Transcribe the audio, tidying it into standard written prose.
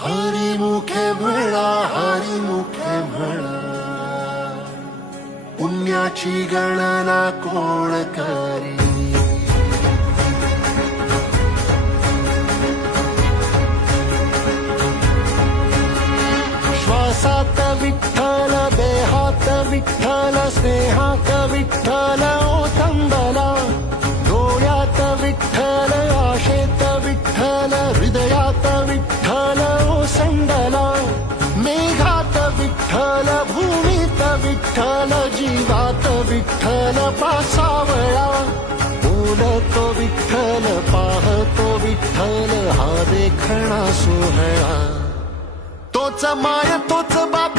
हरी मुखे म्हणा, हरी मुखे म्हणा, पुण्याची गणना कोण करी. श्वासात विठ्ठल, देहात विठ्ठल, स्नेहात विठ्ठल ओथंबला. डोळ्यात विठ्ठल, आशेत विठ्ठल, हृदयात विठ्ठल ओसंडला. मेघात विठ्ठल, भूमीत विठ्ठल, जीवात विठ्ठल पासावळा. बोलतो विठ्ठल, पाहतो विठ्ठल, हा देखणा सोहळा. तोच माय तोच बाप